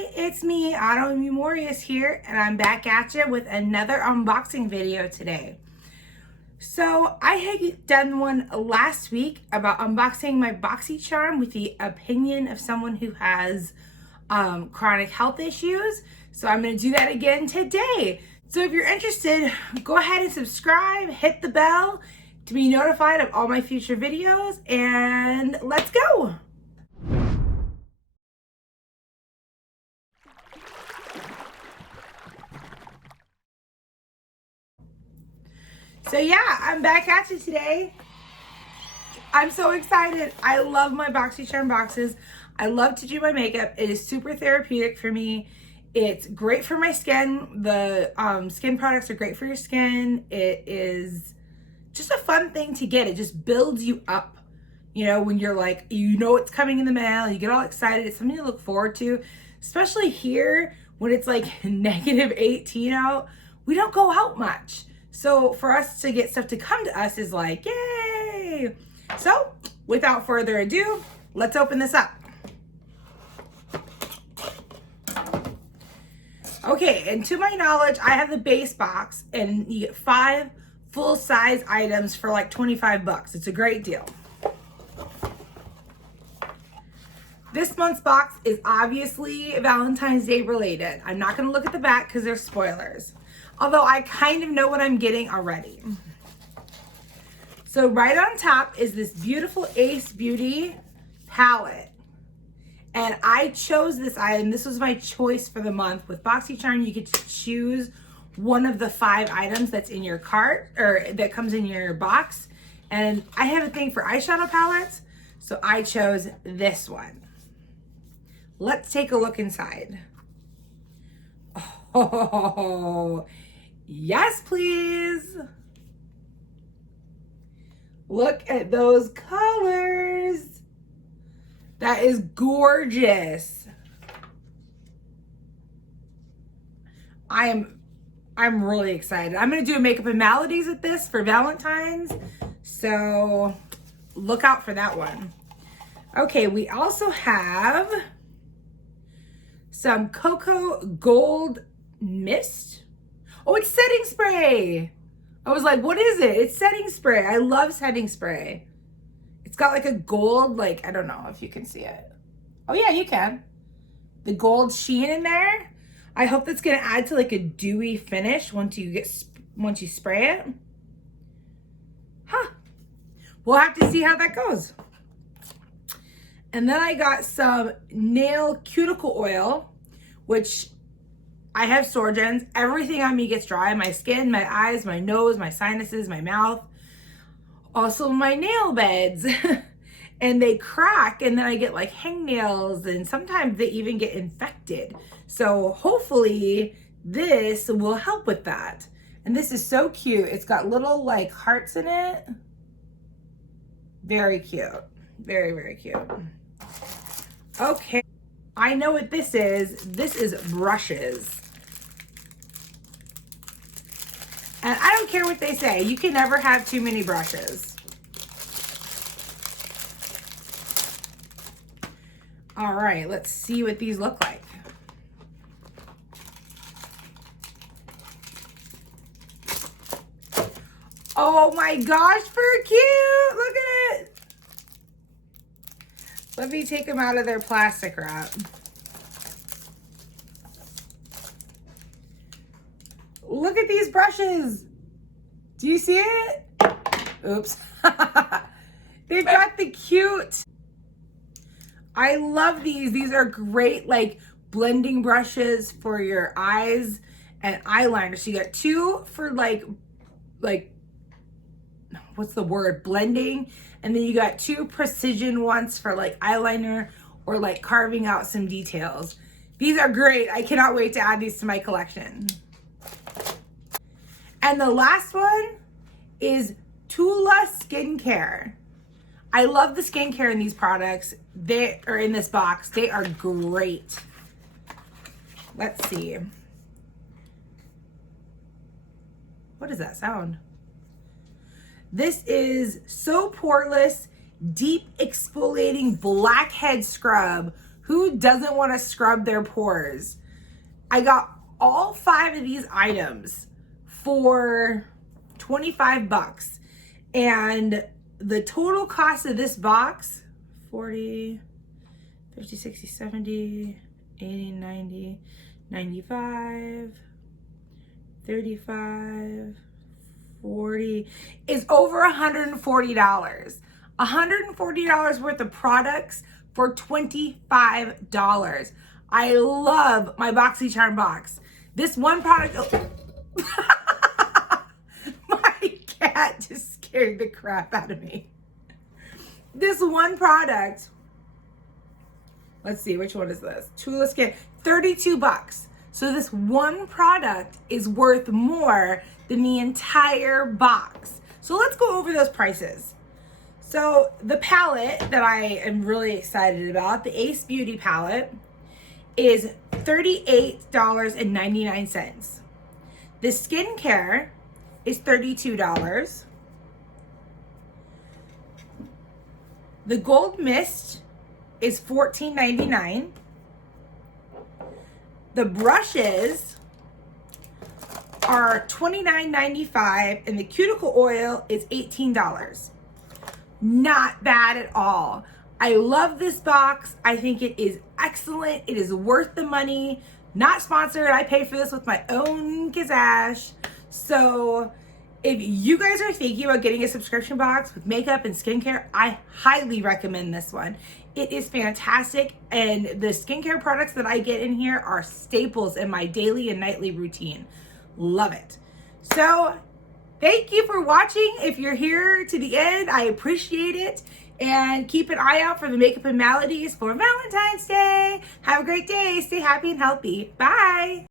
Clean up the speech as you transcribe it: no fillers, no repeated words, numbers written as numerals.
Hi, it's me, Auto here, and I'm back at you with another unboxing video today. So I had done one last week about unboxing my Boxy Charm with the opinion of someone who has chronic health issues. So I'm going to do that again today. So if you're interested, go ahead and subscribe, hit the bell to be notified of all my future videos, and let's go. So yeah, I'm back at you today. I'm so excited. I love my Boxy Charm boxes. I love to do my makeup. It is super therapeutic for me. It's great for my skin. The skin products are great for your skin. It is just a fun thing to get. It just builds you up. You know, when you're like, you know it's coming in the mail, you get all excited. It's something to look forward to, especially here when it's like -18 out. We don't go out much. So for us to get stuff to come to us is like, yay! So without further ado, let's open this up. Okay, and to my knowledge, I have the base box and you get 5 full-size items for like 25 bucks. It's a great deal. This month's box is obviously Valentine's Day related. I'm not gonna look at the back because there's spoilers. Although I kind of know what I'm getting already. So right on top is this beautiful Ace Beauty palette. And I chose this item. This was my choice for the month. With Boxy Charm, you get to choose one of the 5 items that's in your cart, or that comes in your box. And I have a thing for eyeshadow palettes, so I chose this one. Let's take a look inside. Oh, yes, please. Look at those colors. That is gorgeous. I'm really excited. I'm gonna do a makeup and maladies with this for Valentine's, so look out for that one. Okay, we also have some Cocoa Gold Mist. Oh, it's setting spray. I was like, what is it? It's setting spray. I love setting spray. It's got like a gold, like, I don't know if you can see it. Oh yeah, you can. The gold sheen in there. I hope that's gonna add to like a dewy finish once you spray it. Huh. We'll have to see how that goes. And then I got some nail cuticle oil, which I have sore gens. Everything on me gets dry. My skin, my eyes, my nose, my sinuses, my mouth. Also my nail beds. And they crack, and then I get like hangnails, and sometimes they even get infected. So hopefully this will help with that. And this is so cute. It's got little like hearts in it. Very cute. Very, very cute. Okay, I know what this is. This is brushes. And I don't care what they say. You can never have too many brushes. All right, let's see what these look like. Oh my gosh, for cute. Look at it. Let me take them out of their plastic wrap. Look at these brushes. Do you see it? Oops. They've got the cute. I love these. These are great like blending brushes for your eyes and eyeliner. So you got 2 for like what's the word? Blending. And then you got 2 precision ones for like eyeliner or like carving out some details. These are great. I cannot wait to add these to my collection. And the last one is Tula Skincare. I love the skincare in these products. They are in this box. They are great. Let's see. What does that sound? This is So Poreless Deep Exfoliating Blackhead Scrub Who doesn't want to scrub their pores? I got all 5 of these items for 25 bucks. And the total cost of this box, 40, 50, 60, 70, 80, 90, 95, 35, 40, is over $140. $140 worth of products for $25. I love my Boxy Charm box. This one product, my cat just scared the crap out of me. This one product, let's see, which one is this? Tula Skin, 32 bucks. So this one product is worth more than the entire box. So let's go over those prices. So the palette that I am really excited about, the Ace Beauty palette, is $38.99. The skincare is $32. The Gold Mist is $14.99. The brushes are $29.95 and the cuticle oil is $18. Not bad at all. I love this box. I think it is excellent. It is worth the money. Not sponsored. I pay for this with my own cash. So if you guys are thinking about getting a subscription box with makeup and skincare, I highly recommend this one. It is fantastic, and the skincare products that I get in here are staples in my daily and nightly routine. Love it. So thank you for watching. If you're here to the end, I appreciate it. And keep an eye out for the Makeup and Maladies for Valentine's Day. Have a great day. Stay happy and healthy. Bye.